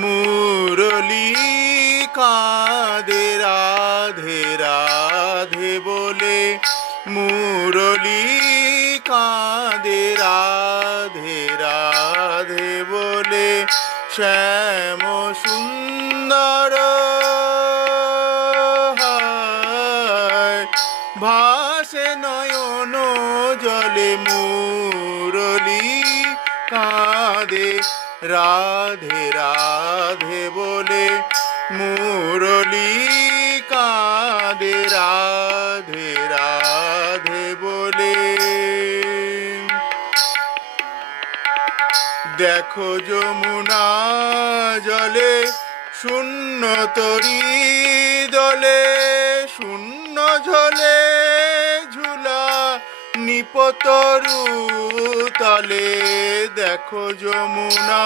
মুরলী কাঁদে রাধে রাধে বলে, মুরলী কাঁদে রাধে রাধে বলে, শ্যাম সুন্দর ভাসে নয়ন জলে, মুরলী কাঁদে রাধে রাধে বলে, মুরলী কাঁদে রাধে রাধে বলে। দেখো যমুনা জলে শূন্য তরী দলে, শূন্য ঝলে ঝুলা নিপতরু তলে। দেখো যমুনা